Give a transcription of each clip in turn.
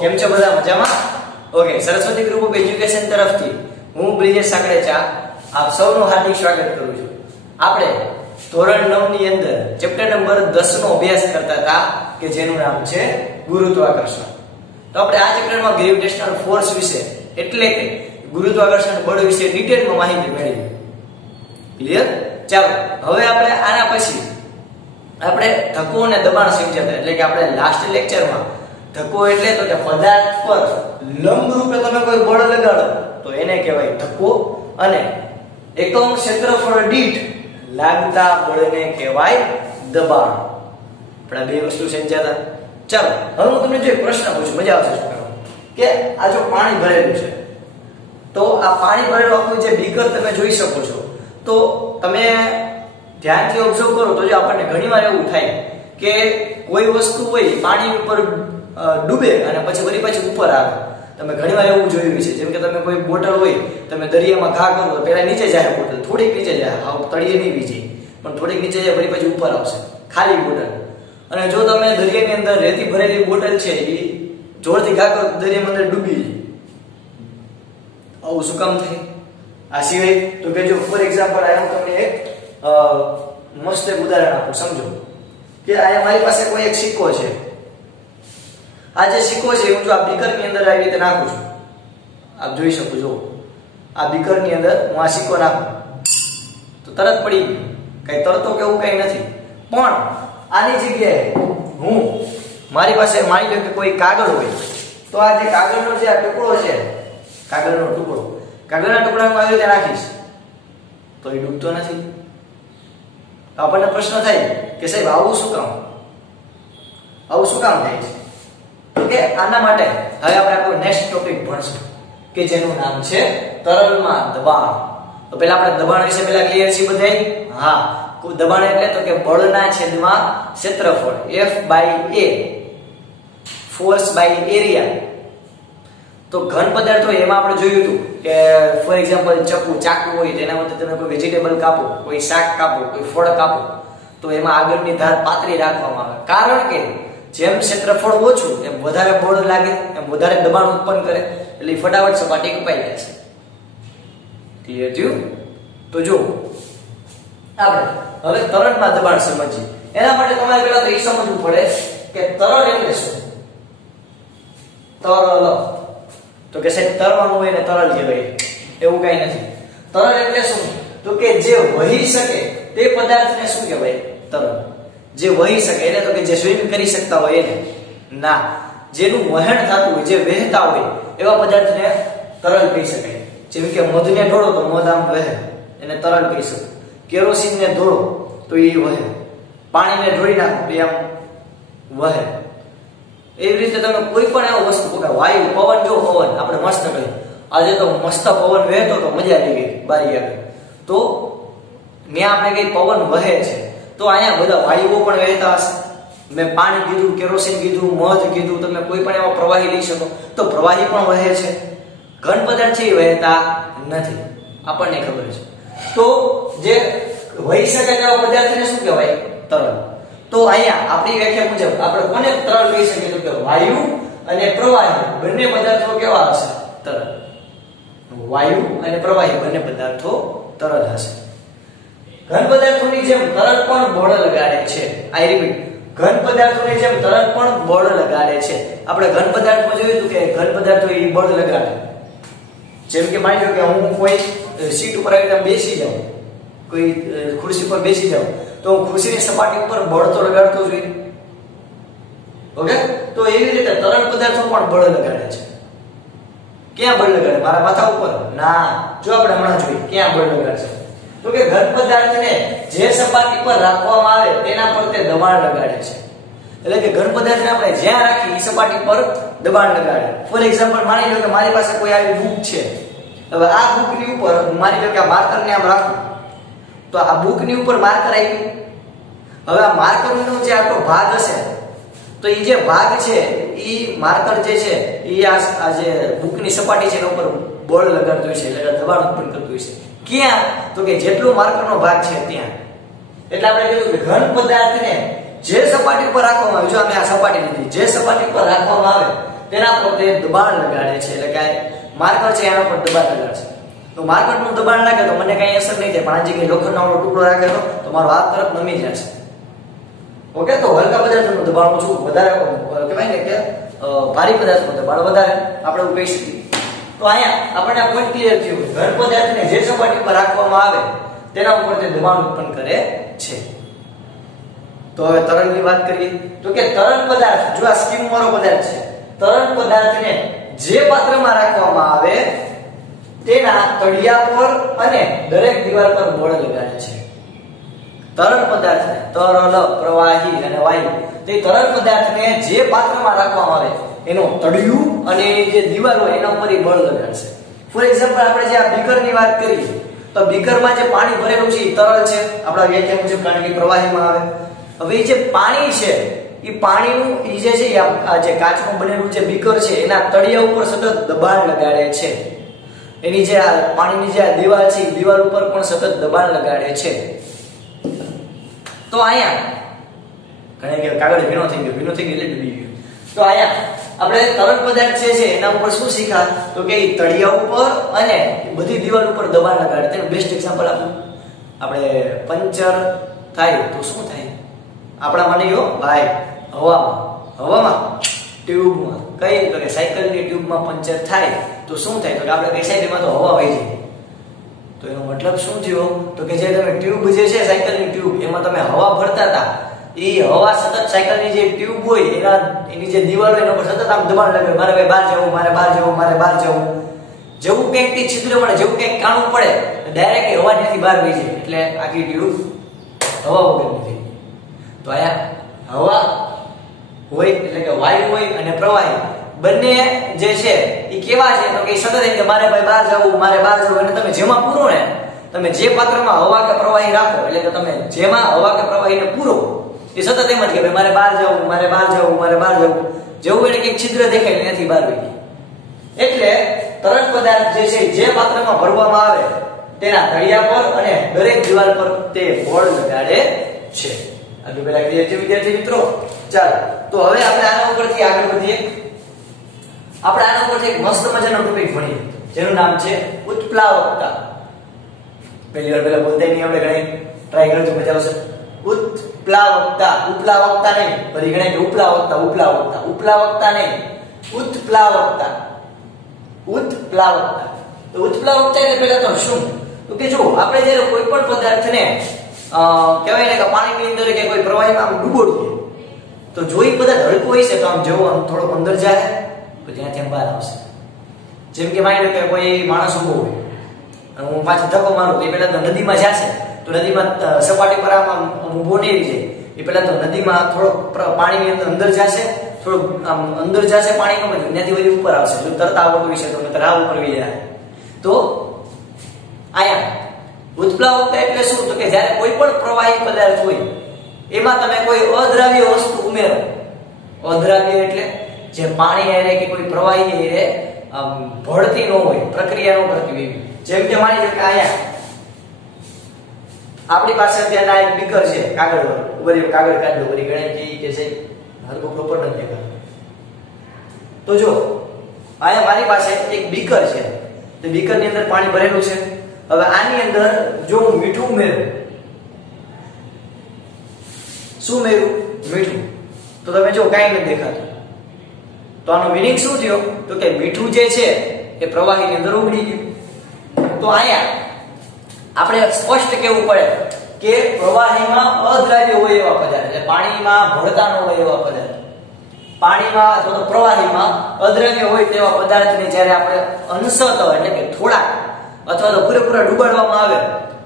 કેમ છો બધા મજામાં? Okay, Saraswati group of education તરફથી હું બ્રિજેશ સાકળેચા આપ સૌનું હાર્દિક સ્વાગત કરું છું. આપણે ધોરણ 9 ની અંદર ચેપ્ટર નંબર 10 નો અભ્યાસ કરતા હતા કે જેનું નામ છે ગુરુત્વાકર્ષણ. તો આપણે આ ચેપ્ટરમાં ગ્રેવિટેશનલ ફોર્સ વિશે એટલે કે ગુરુત્વાકર્ષણ બળ વિશે ડિટેલમાં માહિતી મેળવી. ક્લિયર? ચાલો હવે આપણે આના પછી આપણે ધક્કો અને દબાણ સમજ્યા એટલે કે આપણે લાસ્ટ લેક્ચરમાં ધક્કો એટલે તો કે પદાર્થ પર લંબ રૂપે તમે કોઈ બળ લગાડો તો એને કહેવાય ધક્કો, અને એકમ ક્ષેત્રફળ દીઠ લાગતા બળને કહેવાય દબાણ. આપણે બે વસ્તુ સમજ્યા હતા. ચાલો હવે હું તમને જો એક પ્રશ્ન પૂછું, મજા આવશે કે આ જો પાણી ભરેલું છે તો આ પાણી ભરેલું આખું જે બીકર તમે જોઈ શકો છો, તો તમે ધ્યાનથી ઓબ્ઝર્વ કરો તો જો આપણને ઘણીવાર એવું થાય કે કોઈ વસ્તુ હોય પાણી ઉપર ડૂબે અને પછી વળી પાછી ઉપર આવે. તમે ઘણીવાર એવું જોયું છે, જેમ કે તમે કોઈ બોટલ હોય તમે દરિયામાં ઘા કરો તો પહેલા નીચે જાય બોટલ, થોડીક નીચે જાય, હાવ તળિયે નહીં વીજે પણ થોડીક નીચે જાય વળી પાછી ઉપર આવશે ખાલી બોટલ. અને જો તમે દરિયાની અંદર રેતી ભરેલી બોટલ છે એ જોરથી ઘા કરો તો દરિયાની અંદર ડૂબી જાય. આવું શું કામ થાય? આ સિવાય તો કે જો ફોર એક્ઝામ્પલ આ હું તમને એક મસ્ત એક ઉદાહરણ આપું, સમજો કે આ મારી પાસે કોઈ એક સિક્કો છે. આ જે સિક્કો છે હું જો આ બીકરની અંદર આવી રીતે નાખું છું, આપ જોઈ શકો છો આ બીકરની અંદર હું આ સિક્કો નાખું તો તરત પડી ગયો, કઈ તરતો કે એવું કઈ નથી. પણ આની જગ્યાએ હું મારી પાસે માની લો કે કોઈ કાગળ હોય તો આ જે કાગળનો જે આ ટુકડો છે, કાગળના ટુકડામાં આવી રીતે નાખીશ તો એ ડૂબતો નથી. આપણને પ્રશ્ન થાય કે સાહેબ આવું શું કામ થાય છે? તો કે આના માટે હવે આપણે આપણો નેક્સ્ટ ટોપિક ભણશું કે જેનું નામ છે તરલમાં દબાણ. તો પહેલા આપણે દબાણ વિશે પહેલા ક્લિયર છે બધાય? હા, દબાણ એટલે તો કે બળના છેદમાં ક્ષેત્રફળ, F/A, ફોર્સ બાય એરિયા. તો ઘન પદાર્થ હોય એમાં આપણે જોયું હતું કે ફોર એક્ઝામ્પલ ચાકુ હોય તેના માટે તમે કોઈ વેજીટેબલ કાપો, કોઈ શાક કાપો, કોઈ ફળ કાપો તો એમાં આગળની ધાર પાતળી રાખવામાં આવે, કારણ કે જેમ ક્ષેત્રફળ ઓછું એમ વધારે બળ લાગે, એમ વધારે દબાણ ઉત્પન્ન કરે, એટલે ફટાફટ સપાટી કપાઈ જાય છે. ક્લિયર થયું? તો જો આપણે હવે તરલમાં દબાણ સમજીએ. એના માટે તમારે પહેલા તો એ સમજવું પડે કે તરલ એટલે શું. તરલ તો કે સાહેબ તરવાનું હોય ને તરલ કહેવાય, એવું કઈ નથી. તરલ એટલે શું? તો કે જે વહી શકે તે પદાર્થને શું કહેવાય? તરલ. જે વહી શકે એટલે તો કે જે સ્વિમ કરી શકતા હોય એને ના, જેનું વહેણ થતું હોય, જે વહેતા હોય એવા પદાર્થને તરલ કહી શકાય. જેમ કે મધને ઢોળો તો મધ આમ વહે, એને તરલ કહી શકાય. કેરોસીનને ઢોળો તો એ વહે, પાણીને ઢોળી નાખો તો આમ વહે. એવી રીતે તમે કોઈ પણ એવો વસ્તુ પકડો, વાયુ, પવન, જો પવન આપણે મસ્ત કહીએ આજે તો મસ્ત પવન વહેતો તો મજા આવી ગઈ બારી આગળ, તો ત્યાં આપણે કઈ પવન વહે છે તો અહીંયા બધા વાયુઓ પણ વહેતા હશે. મેં પાણી કીધું, કેરોસીન કીધું, મધ કીધું, તમે કોઈ પણ એવો પ્રવાહી લઈ શકો તો પ્રવાહી પણ વહે છે. ઘન પદાર્થ છે એ વહેતા નથી, આપણને ખબર છે. તો જે વહી શકે તેવા પદાર્થને શું કહેવાય? તરલ. તો અહીંયા આપણી વ્યાખ્યા મુજબ આપણે કોને તરલ કહી શકીએ? તો કે વાયુ અને પ્રવાહી બંને પદાર્થો કેવા હશે? તરલ. વાયુ અને પ્રવાહી બંને પદાર્થો તરલ હશે. ઘન પદાર્થોની જેમ તરલ પણ બળ લગાડે છે. આઈ રિપીટ, ઘન પદાર્થોની જેમ તરલ પણ બળ લગાડે છે. આપણે ઘન પદાર્થમાં જોયું હતું કે ઘન પદાર્થો એ બળ લગાડે. જેમ કે માની લો કે હું કોઈ સીટ ઉપર આવી રીતે બેસી જાઉં, કોઈ ખુરશી પર બેસી જાઉં તો ખુરશીની સપાટી ઉપર બળ તો લગાડતો જોઈએ. ઓકે, તો એવી રીતે તરલ પદાર્થો પણ બળ લગાડે છે. ક્યાં બળ લગાડે? મારા માથા ઉપર? ના, જો આપણે હમણાં જોઈએ ક્યાં બળ લગાડે છે. તો કે ઘન પદાર્થને જે સપાટી પર રાખવામાં આવે તેના પર તે દબાણ લગાડે છે. એટલે કે ઘન પદાર્થને આપણે જ્યાં રાખી એ સપાટી પર દબાણ લગાડે. ફોર એક્ઝામ્પલ માની લો કે મારી પાસે કોઈ આવી બુક છે. હવે આ બુકની ઉપર માની લો કે આ માર્કરને આમ રાખું તો આ બુકની ઉપર માર્કર આવ્યું. હવે આ માર્કરનો જે આખો ભાગ હશે તો એ જે ભાગ છે એ માર્કર જે છે એ આ જે બુકની સપાટી છે એના ઉપર બળ લગાડતું છે, એટલે દબાણ ઉત્પન્ન કરતું છે. ક્યાં? તો કે જેટલો માર્કરનો ભાગ છે ત્યાં. એટલે આપણે કીધું કે ઘન પદાર્થને જે સપાટી પર રાખવામાં આવે, જો અમે આ સપાટી લીધી, જે સપાટી પર રાખવામાં આવે તેના પર તે દબાણ લગાડે છે, એટલે કે માર્કર છે એના પર દબાણ લગાડે છે. તો માર્કરનું દબાણ લાગે તો મને કઈ અસર નહીં થાય, પણ આ જગ્યાએ લોખંડનો ટુકડો રાખે તો મારો હાથ તરફ નમી જશે. ઓકે, તો હલકા પદાર્થનું દબાણ ઓછું, વધારે કહેવાય ને કે ભારી પદાર્થનું દબાણ વધારે, આપણે એવું કહી શકીએ. તો અહીંયા આપણને આ પોઈન્ટ ક્લિયર થયું. ઘન પદાર્થને જે સપાટી પર રાખવામાં આવે તેના ઉપર તે દબાણ ઉત્પન્ન કરે છે. તો હવે તરલની વાત કરીએ તો કે તરલ પદાર્થ, જો આ સ્કીમ વાળો પદાર્થ છે, તરલ પદાર્થને જે પાત્રમાં રાખવામાં આવે તેના તળિયા પર અને દરેક દિવાલ પર બળ લગાડે છે. તરલ પદાર્થને, તરલ, પ્રવાહી અને વાયુ, તે તરલ પદાર્થને જે પાત્રમાં રાખવામાં આવે એનું તળિયું અને જે દિવાલ હોય એના ઉપર બળ લગાડશે. ફોર એક્ઝામ્પલ આપણે જે આ બીકરની વાત કરી તો બીકરમાં જે પાણી ભરેલું છે એ તરલ છે આપણા વ્યાખ્યા મુજબ, કારણ કે પ્રવાહીમાં આવે. હવે જે પાણી છે એ પાણીનું એ જે છે આ જે કાચનું બનેલું જે બીકર છે એના તળિયા ઉપર સતત દબાણ લગાડે છે. એની જે આ પાણીની જે દિવાલ છે એ દિવાલ ઉપર પણ સતત દબાણ લગાડે છે. તો અહીંયા ઘણા કે કાગળ ભીનો થઈ ગયો એટલે ડૂબી ગયો. તો અહીંયા આપણે તરલ પદાર્થ છે એના ઉપર શું શીખા તો કે તળિયા ઉપર અને બધી દિવાલ ઉપર દબાણ લગાડે. તેનું બેસ્ટ એક્ઝામ્પલ આપું, આપણે પંચર થાય તો શું થાય આપણા મને યો ભાઈ, હવામાં ટ્યુબમાં, કઈ તો કે સાયકલની ટ્યુબમાં પંચર થાય તો શું થાય તો કે આપણે કઈ સાયકલમાં તો હવા વહી જાય. તો એનો મતલબ શું થયો તો કે જે તમે ટ્યુબ જે છે સાયકલની ટ્યુબ એમાં તમે હવા ભરતા હતા, એ હવા સતત સાયકલની જે ટ્યુબ હોય એની જે દિવાલ હોય એના પર સતત આમ દબાણ લાગે, મારે ભાઈ બહાર જવું, મારે બહાર જવું. જેવું કંઈક છિદ્ર મળે, જેવું કંઈક કાણું પડે ડાયરેક્ટ હવા ત્યાંથી બહાર વહી જાય, એટલે આખી ટ્યુબ હવા વગરની થઈ. તો અહીંયા હવા હોય એટલે કે વાયુ હોય અને પ્રવાહી બંને જે છે એ કેવા છે તો કે સતત કે મારે ભાઈ બહાર જવું, અને તમે જેમાં પૂરો ને, તમે જે પાત્રમાં હવા કે પ્રવાહી રાખો એટલે કે તમે જેમાં હવા કે પ્રવાહીને પૂરો એ સતત એમ જ કે ભાઈ મારે બહાર જવું, જેવું એને કંઈક છિદ્ર દેખાય ત્યાંથી બહાર વહી. એટલે તરલ પદાર્થ જે છે જે પાત્રમાં ભરવામાં આવે તેના તળિયા પર અને દરેક દિવાલ પર તે બળ લગાડે છે. આટલું પહેલા ક્લિયર છે વિદ્યાર્થી મિત્રો? ચાલો, તો હવે આપણે આના ઉપરથી આગળ વધીએ. આપણે આના ઉપરથી એક મસ્ત મજાનો ટોપિક ભણીએ જેનું નામ છે ઉત્પ્લાવકતા. પહેલી વાર પહેલા બોલતા નહીં આપણે, ઘણી ટ્રાય કરજો, મજા આવશે. ઉત્પ્લાવકતા, ઉપલાવકતા નહીં, ફરી ઘણા કે ઉપલાવકતા નહીં, ઉત્પ્લાવકતા. તો ઉત્પ્લાવકતા એટલે પહેલા તો શું તો કે જો આપણે જ્યારે કોઈ પણ પદાર્થને કહેવાય ને કે પાણીની અંદર કે કોઈ પ્રવાહીમાં આમ ડૂબોડીએ તો જો એ પદાર્થ હલકો હોય છે તો આમ જેવો આમ થોડો અંદર જાય તો ત્યાંથી આમ બહાર આવશે. જેમ કે માની લો કે કોઈ માણસ ઊભો હોય અને હું પાછળ ધક્કો મારું તો એ પહેલા તો નદીમાં જશે, તો નદીમાં સપાટી પર આમ ઊભો નહીં રહી જાય, એ પહેલા તો નદીમાં થોડો પાણીની અંદર જશે, થોડું આમ અંદર જશે પાણીમાં, ત્યાંથી વળી ઉપર આવશે. જો તરતા આવડતું હશે તો નતર આ ઉપર વહી જાય. તો આયા ઉત્પ્લાવકતા એટલે શું તો કે જ્યારે કોઈ પણ પ્રવાહી પદાર્થ હોય એમાં તમે કોઈ અદ્રાવ્ય વસ્તુ ઉમેરો. અદ્રાવ્ય એટલે જે પાણી હારે કે કોઈ પ્રવાહી હારે ભળતી ન હોય, પ્રક્રિયા ન કરતી હોય. જેમ કે માની લો કે આયા આપણી પાસે અત્યારે એક બીકર છે કાગળ વાળું, કાગળ કાઢો વળી ગણાય કે છે હલકો પ્રોપર નથી દેખાતો. તો જો આયા મારી પાસે એક બીકર છે, તો બીકર ની અંદર પાણી ભરેલું છે. હવે આની અંદર જો હું મીઠું ઉમેરું, શું ઉમેરું? મીઠું. તો તમે જો કાંઈ નથી દેખાતું. તો આનો મીનિંગ શું થયો તો કે મીઠું જે છે એ પ્રવાહીની અંદર ઉગડી ગયું. તો અહીંયા આપણે સ્પષ્ટ કહેવું પડે કે પ્રવાહીમાં અદ્રાવ્ય હોય એવા પદાર્થ, એટલે પાણીમાં ભળતા ન હોય એવા પદાર્થ, પાણીમાં અથવા તો પ્રવાહીમાં અદ્રાવ્ય હોય તેવા પદાર્થને જ્યારે આપણે અંશતઃ એટલે કે થોડા અથવા તો પૂરેપૂરા ડૂબાડવામાં આવે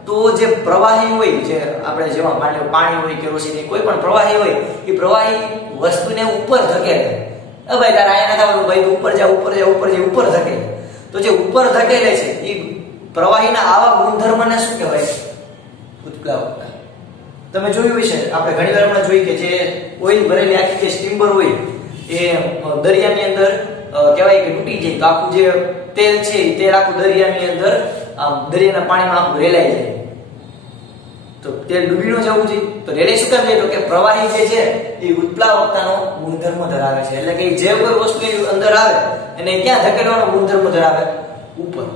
તો જે પ્રવાહી હોય, જે આપણે જેમાં પાણી હોય, કેરોસીન, કોઈ પણ પ્રવાહી હોય, એ પ્રવાહી વસ્તુને ઉપર ધકેલે. ભાઈ તારે આયા ના ભાઈ ઉપર જા ધકેલે. તો જે ઉપર ધકેલે છે એ પ્રવાહીના આવા ગુણધર્મને શું કહેવાય? ઉત્પ્લાવકતા. તમે જોયું હશે, આપણે ઘણી વાર હમણાં જોઈ કે જે ઓઇલ ભરેલી આખી જે સ્ટીમર હોય એ દરિયાની અંદર કહેવાય કે તૂટી જાય તો આખું જે તેલ છે એ તેલ આખું દરિયાની અંદર દરિયાના પાણીમાં આખું રેલાઈ જાય. તો તેલ ડૂબી ન જવું જોઈએ. તો રેડી શું કામ છે? તો કે પ્રવાહી જે છે એ ઉત્પ્લાવકતાનો ગુણધર્મ ધરાવે છે. એટલે કે જે કોઈ વસ્તુ અંદર આવે એને ક્યાં ધકેલવાનો ગુણધર્મ ધરાવે? ઉપર.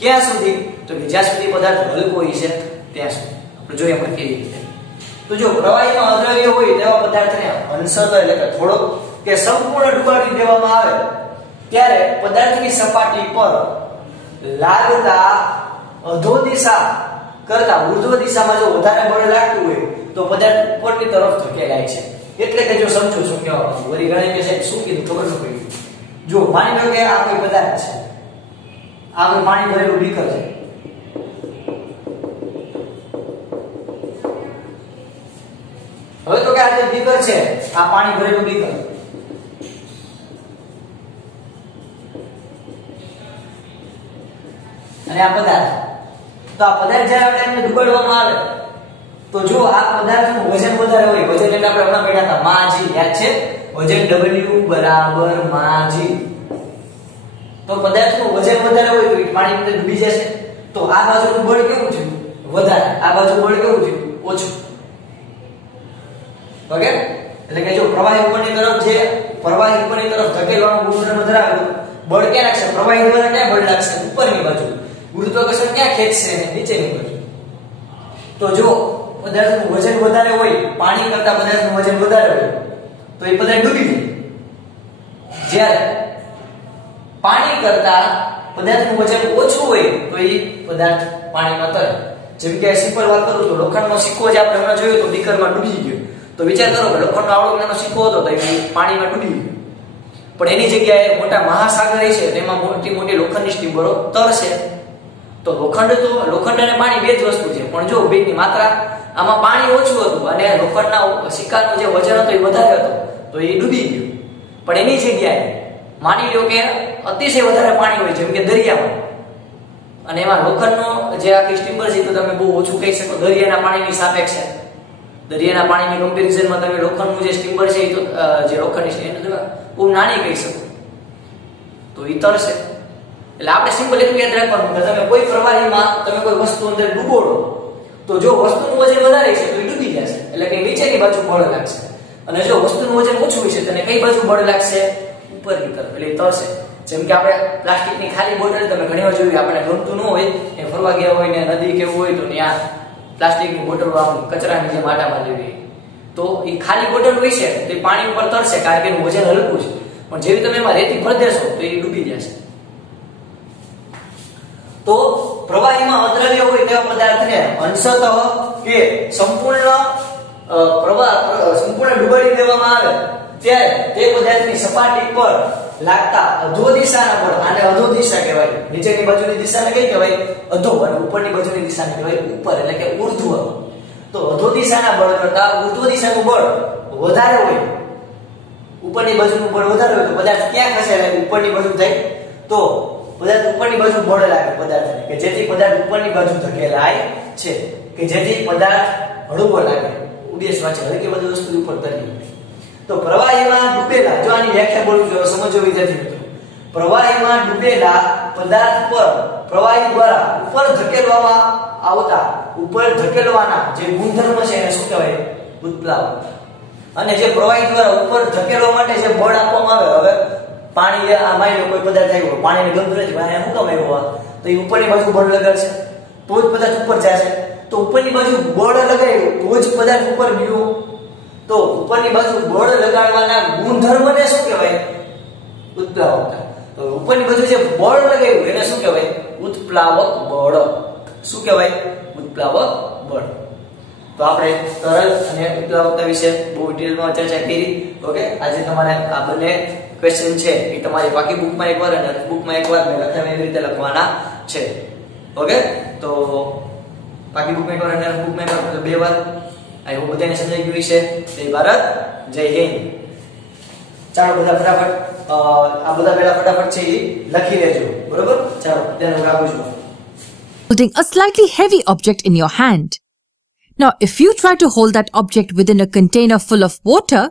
ક્યાં સુધી? તો કે જ્યાં સુધી પદાર્થ હલકો હોય છે ત્યાં સુધી. આપણે જોઈએ આપણે કેવી રીતે. તો જો પ્રવાહીમાં અદ્રવ્ય હોય તેવા પદાર્થને અંશતઃ એટલે કે થોડો કે સંપૂર્ણ ડુબાડી દેવામાં આવે ત્યારે પદાર્થની સપાટી પર લાગતા અધો દિશા કરતા ઉર્ધ્વ દિશામાં જો વધારે બળ લાગતું હોય તો પદાર્થ ઉપરની તરફ ધકેલાય છે. એટલે કે જો સમજો શું કહેવા માંગુ. વળી ઘણી કે સાહેબ શું કીધું ખબર ન પડી. જો માની લો કે આ કોઈ પદાર્થ છે, આ કોઈ પાણી ભરેલું બીકર છે. હવે તો કે આ જે બીકર છે, આ પાણી ભરેલું બીકર, અને આ પદાર્થ. તો આ પદાર્થ જ્યારે આપણે એને ડુબાડવામાં આવે તો જો આ પદાર્થનું વજન વધારે હોય, વજન એટલે આપણે હમણાં બેઠા હતા માજી, યાદ છે? વજન W બરાબર માજી. તો પદાર્થનું વજન વધારે હોય તો પાણી અંદર ડૂબી જશે. તો આ બાજુનું બળ કેવું છે? વધારે. આ બાજુ બળ કેવું છે? ઓછું. ઓકે? એટલે કે જો પ્રવાહી ઉપરની તરફ ધકેલવાનો ગુણધર્મ ધરાવે બળ ક્યાં લાગશે? પ્રવાહી દ્વારા ક્યાં બળ લાગશે? ઉપરની બાજુ. ગુરુત્વાકર્ષણ ક્યાં ખેંચશે? નીચેની બાજુ. તો જો પદાર્થનું વજન વધારે હોય, પાણી કરતા પદાર્થનું વજન વધારે હોય તો એ પદાર્થ ડૂબી જાય. જ્યારે પાણી કરતા પદાર્થનું વજન ઓછું હોય તો એ પદાર્થ પાણીમાં તરે. જેમ કે સિમ્પલ વાત કરું તો લોખંડનો સિક્કો જે આપણે હમણાં જોયો તો બીકરમાં ડૂબી ગયો. તો વિચાર કરો કે લોખંડનો આવડો નાનો સિક્કો હતો તો એ પાણીમાં ડૂબી ગયો. પણ એની જગ્યાએ મોટા મહાસાગર છે તેમાં મોટી મોટી લોખંડની સ્ટીમરો તરશે. તો લોખંડ અને પાણી બે જ વસ્તુ છે. પણ જો બેની માત્રા, આમાં પાણી ઓછું હતું અને લોખંડના સિક્કાનું જે વજન હતો એ વધારે હતો તો એ ડૂબી ગયો. પણ એની જગ્યાએ માની લો કે અતિશય વધારે પાણી હોય જેમ કે દરિયામાં, અને એમાં લોખંડનો જે આખી સ્ટીમર છે તો તમે બહુ ઓછું કહી શકો દરિયાના પાણીની સાપેક્ષે. દરિયાના પાણીની કમ્પેરિઝનમાં તમે લોખંડનું જે સ્ટીમર છે તો જે લોખંડની છે એને તમે બહુ નાની કહી શકો. તો એ તરશે. એટલે આપણે સિમ્પલ એટલું યાદ રાખવાનું કે તમે કોઈ પ્રવાહીમાં તમે કોઈ વસ્તુ અંદર ડૂબોડો તો જો વસ્તુનું વજન વધારે છે તો એ ડૂબી જશે. એટલે કે નીચેની બાજુ બળ લાગશે. અને જો વસ્તુનું વજન ઓછું છે તો કઈ બાજુ બળ લાગશે? ઉપરની તરફ. એટલે તરશે. જેમ કે આપણે પ્લાસ્ટિકની ખાલી બોટલ તમે ઘણી વાર જોયું, આપણે ગમતું ન હોય એ ફરવા ગયા હોય ને નદી કેવું હોય તો ત્યાં પ્લાસ્ટિકની બોટલ આમ કચરાની જેમ આટામાં લેવી તો એ ખાલી બોટલ હોય છે તો એ પાણી ઉપર તરશે કારણ કે એનું વજન હલકું છે. પણ જેવી તમે એમાં રેતી ભરી દેશો તો એ ડૂબી જશે. તો પ્રવાહીમાં અદ્રવ્ય હોય તેવા પદાર્થને અંશતઃ કે સંપૂર્ણ ડુબાડી દેવામાં આવે ત્યારે તે પદાર્થની સપાટી પર લાગતા અધો દિશાના બળ, આને અધો દિશા કહેવાય. નીચેની બાજુની દિશાને કઈ કહેવાય? અધો. અને ઉપરની બાજુની દિશાને કહેવાય ઉપર, એટલે કે ઉર્ધ્વ. તો અધો દિશાના બળ કરતા ઉર્ધ્વ દિશાનું બળ વધારે હોય, ઉપરની બાજુનું બળ વધારે હોય તો પદાર્થ ક્યાં ખસેડાય? ઉપરની બાજુ થાય. તો પદાર્થ ઉપરની બાજુ બળ લાગે પદાર્થને કે જેથી પદાર્થ ઉપરની બાજુ ધકેલાય છે, કે જેથી પદાર્થ હળવો લાગે. ઉદ્દેશ વાંચે હળકી બધી વસ્તુ ઉપર તરી. તો પ્રવાહીમાં ડૂબેલા, જો આની વ્યાખ્યા બોલું છું સમજો વિદ્યાર્થી મિત્રો. પ્રવાહીમાં ડૂબેલા પદાર્થ પર પ્રવાહી દ્વારા ઉપર ધકેલવાના જે ગુણધર્મ છે એને શું કહેવાય? ઉત્પ્લાવક. અને જે પ્રવાહી દ્વારા ઉપર ધકેલવા માટે જે બળ આપવામાં આવે, હવે પાણી માની લો કોઈ પદાર્થ આવ્યો, પાણીને ગમતું નથી, પાણી શું કામ આવ્યો? તો એ ઉપરની બાજુ બળ લગાડશે તો જ પદાર્થ ઉપર જશે. તો ઉપરની બાજુ બળ લગાવ્યું તો જ પદાર્થ ઉપર ગયો. તો ઉપરની બાજુ બળ લગાડવાના ગુણધર્મને શું કહેવાય? ઉત્પ્લાવકતા. તો ઉપરની બાજુ જે બળ લગાવ્યું એને શું કહેવાય? ઉત્પ્લાવક બળ. શું કહેવાય? ઉત્પ્લાવક બળ. તો આપણે તરલ અને ઉત્પ્લાવકતા વિશે બહુ ડિટેલમાં ચર્ચા કરી. ઓકે, આજે તમારે આ બંને ક્વેશ્ચન છે એ તમારી બાકી બુકમાં એકવાર અને બુકમાં એકવાર મેં લખાવી એવી રીતે લખવાના છે. ઓકે, તો બાકી બુકમાં એકવાર અને બુકમાં એકવાર બે વાર. આઈ હોપ બધાને સમજાઈ ગયું છે. જય ભારત, જય હિન્દ. ચાલો બધા ફટાફટ આ બધા પહેલા ફટાફટ છે એ લખી લેજો. બરોબર? ચાલો ધ્યાન રાખજો. Holding a slightly heavy object in your hand. Now, if you try to hold that object within a container full of water,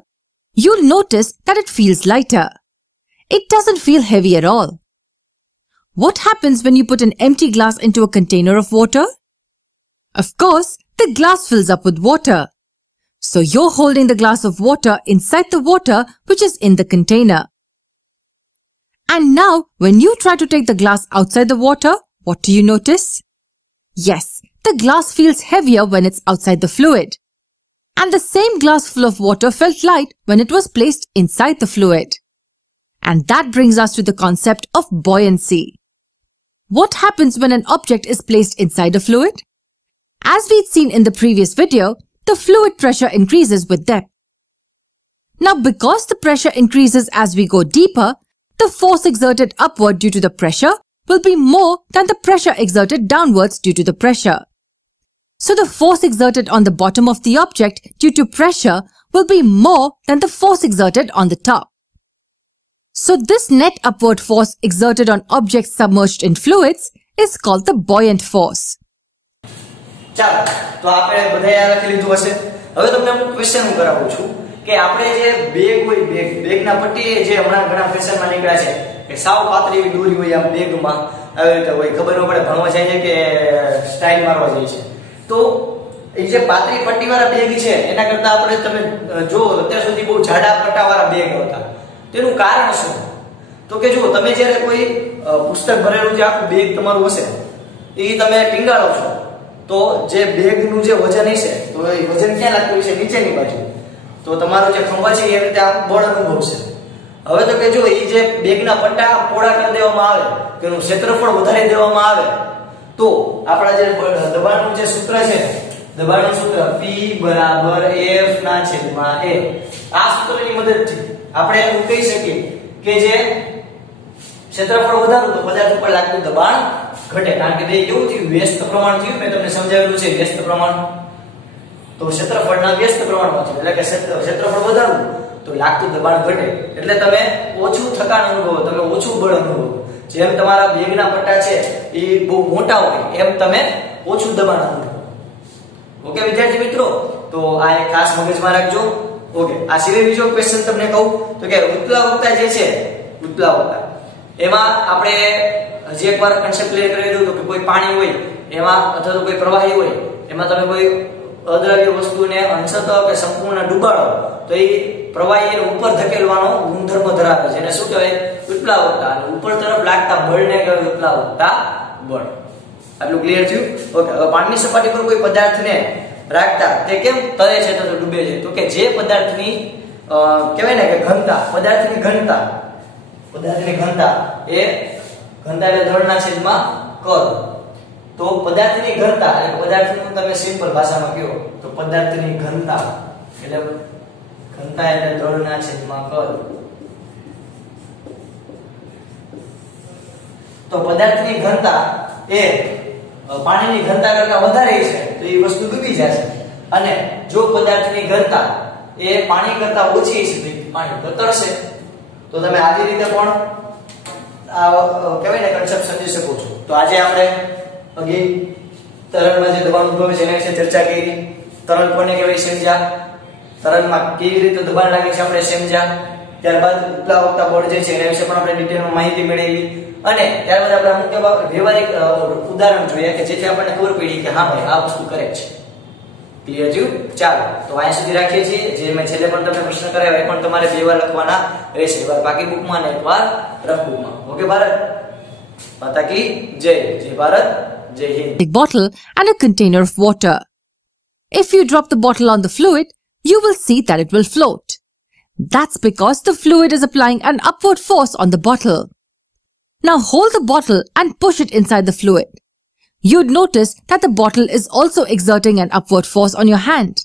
you'll notice that it feels lighter. It doesn't feel heavy at all. What happens when you put an empty glass into a container of water? Of course, the glass fills up with water. So you're holding the glass of water inside the water which is in the container. And now, when you try to take the glass outside the water, what do you notice? Yes, the glass feels heavier when it's outside the fluid. And the same glass full of water felt light when it was placed inside the fluid. And that brings us to the concept of buoyancy. What happens when an object is placed inside a fluid? As we'd seen in the previous video, the fluid pressure increases with depth. Now, because the pressure increases as we go deeper, the force exerted upward due to the pressure will be more than the pressure exerted downwards due to the pressure. So the force exerted on the bottom of the object due to pressure will be more than the force exerted on the top. So this net upward force exerted on objects submerged in fluids is called the buoyant force. ચાલો તો આપણે બધાએ આ લખી લીધું હશે. હવે તમને હું ક્વેશ્ચન કરાવું છું કે આપણે જે બેગ હોય બેગના પટ્ટી જે હમણાં ઘણા ફેશનમાં નીકળ્યા છે કે સાવ પાતળી એવી દોરી હોય આમ બેગમાં આવી રીતે હોય, ખબર ન પડે ભણવા જાય છે કે સ્ટાઇલ મારવા જાય છે. તો એ જે પાતળી પટ્ટીવાળા બેગ છે એના કરતા આપણે તમે જો અત્યાર સુધી બહુ જાડા પટ્ટાવાળા બેગ હતા, તેનું કારણ શું? તો કે જો તમે જ્યારે કોઈ પુસ્તક ભરેલું જે આખું બેગ તમારું હશે એ તમે ટીંગાળો છો તો જે બેગનું જે વજન હશે તો એ વજન ક્યાં લાગતું હશે? નીચેની બાજુ. તો તમારો જે ખંભા છે એ રીતે આમ બળ અનુભવશે. હવે તો કે જો એ જે બેગના પટ્ટા પોળા કરી દેવામાં આવે, તેનું ક્ષેત્રફળ વધારી દેવામાં આવે તો આપણા જે દબાણનું જે સૂત્ર છે, દબાણનું સૂત્ર P = F/A, આ સૂત્રની મદદથી આપણે એવું કહી શકીએ કે જે ક્ષેત્રફળ વધારું તો પદાર્થ ઉપર લાગતું દબાણ ઘટે. કારણ કે બે કેવું થયું? વ્યસ્ત પ્રમાણ થયું. મેં તમને સમજાવેલું છે વ્યસ્ત પ્રમાણ. તો ક્ષેત્રફળના વ્યસ્ત પ્રમાણમાં થયું એટલે કે ક્ષેત્રફળ વધારવું તો લાગતું દબાણ ઘટે. એટલે તમે ઓછું થકાન અનુભવો, તમે ઓછું બળ અનુભવો. જેમ તમારા બેગના પટ્ટા છે એ બહુ મોટા હોય એમ તમે ઓછું દબાણ અનુભવો. ઓકે વિદ્યાર્થી મિત્રો, તો આ એક ખાસ મગજમાં રાખજો. ઓકે, આ સિવાય બીજો ક્વેશ્ચન તમને કહું તો કે ઉત્પ્લાવકતા જે છે, ઉત્પ્લાવકતા એમાં આપણે હજી એકવાર કન્સેપ્ટ ક્લિયર કરી દઉં તો કે કોઈ પાણી હોય એમાં અથવા તો કોઈ પ્રવાહી હોય એમાં તમે કોઈ અદ્રવ્ય વસ્તુને અંશતઃ કે સંપૂર્ણ ડૂબાડો તો એ પ્રવાહી એને ઉપર ધકેલવાનો ગુણધર્મ ધરાવે છે. એને શું કહેવાય? ઉત્પ્લાવકતા. અને ઉપર તરફ લાગતા બળને કહેવાય ઉત્પ્લાવકતા બળ. આટલું ક્લિયર થયું? ઓકે, હવે પાણીની સપાટી પર કોઈ પદાર્થને રાખતા તે કેમ તરે છે તો ડૂબે છે? તો કે જે પદાર્થની કહેવાય ને કે ઘનતા, પદાર્થની ઘનતા એ ઘનતા એટલે દળના છેદમાં કદ. તો પદાર્થની ઘનતા એટલે પદાર્થનું તમે સિમ્પલ ભાષામાં કહો તો પદાર્થની ઘનતા એટલે દળના છેદમાં કદ. તો પદાર્થની ઘનતા એ પાણીની ઘનતા કરતા વધારે છે તો એ વસ્તુ ડૂબી જશે. અને જો પદાર્થની ઘનતા એ પાણી કરતા ઓછી છે તો પાણી તરશે. તો તમે આવી રીતે પણ આ કહેવાય ને કન્સેપ્ટ સમજી શકો છો. તો આજે આપણે અગી તરલમાં જે દબાણ ઉદ્ભવે છે એના વિશે ચર્ચા કરી. તરલ કોને કહેવાય સમજ્યા, તરલમાં કેવી રીતે દબાણ લાગે છે આપણે સમજ્યા. ત્યારબાદ ઉત્પ્લાવકતા બળ જે છે એના વિશે પણ આપણે ડિટેલમાં માહિતી મેળવી. અને ત્યારબાદ આપણે અમુક એવા વ્યવહારિક ઉદાહરણ જોયા કે જેથી આપણને ખબર પડી કે હા ભાઈ આ વસ્તુ કરેક્ટ છે. ક્લિયર થયું? ચાલો તો અહીંયા સુધી રાખીએ છીએ. જે મેં છેલ્લે પણ તમને પ્રશ્ન કરાવ્યો એ પણ તમારે બે વાર લખવાના રહેશે, એકવાર પાકી બુકમાં અને એકવાર રફ બુકમાં. ઓકે ભારત માતા કી જય. જય ભારત, જય Hind. A bottle and a container of water. If you drop the bottle on the fluid, you will see that it will float. That's because the fluid is applying an upward force on the bottle. Now hold the bottle and push it inside the fluid. You'd notice that the bottle is also exerting an upward force on your hand.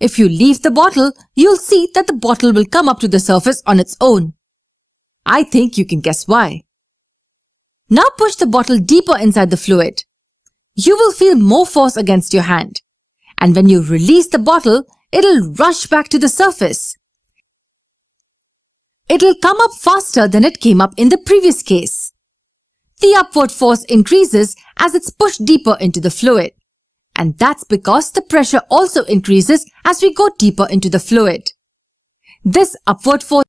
If you leave the bottle, you'll see that the bottle will come up to the surface on its own. I think you can guess why. Now push the bottle deeper inside the fluid. You will feel more force against your hand. And when you release the bottle, it'll rush back to the surface. It'll come up faster than it came up in the previous case. The upward force increases as it's pushed deeper into the fluid. And that's because the pressure also increases as we go deeper into the fluid. This upward force